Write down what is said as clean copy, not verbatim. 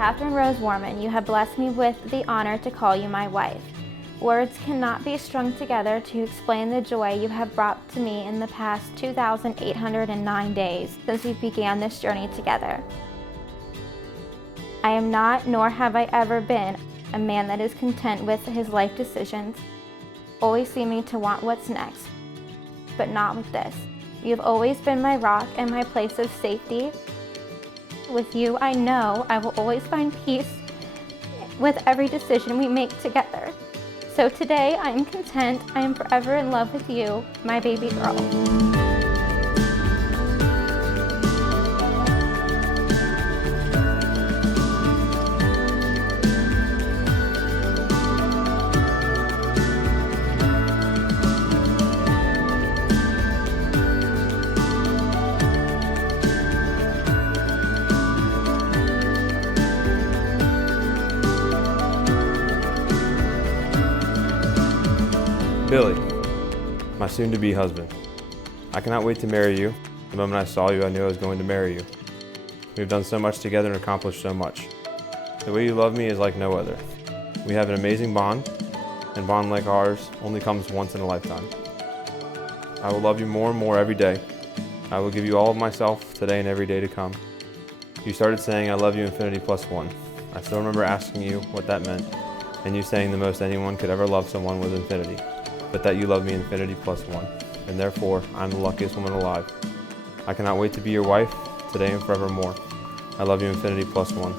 Kathryn Rose Warman, you have blessed me with the honor to call you my wife. Words cannot be strung together to explain the joy you have brought to me in the past 2,809 days since we began this journey together. I am not, nor have I ever been, a man that is content with his life decisions, always seeming to want what's next, but not with this. You have always been my rock and my place of safety. With you, I know I will always find peace with every decision we make together. So today, I am content. I am forever in love with you, my baby girl. Billy, my soon-to-be husband. I cannot wait to marry you. The moment I saw you, I knew I was going to marry you. We've done so much together and accomplished so much. The way you love me is like no other. We have an amazing bond, and bond like ours only comes once in a lifetime. I will love you more and more every day. I will give you all of myself today and every day to come. You started saying I love you infinity plus one. I still remember asking you what that meant, and you saying the most anyone could ever love someone was infinity, but that you love me infinity plus one, and therefore I'm the luckiest woman alive. I cannot wait to be your wife today and forevermore. I love you infinity plus one.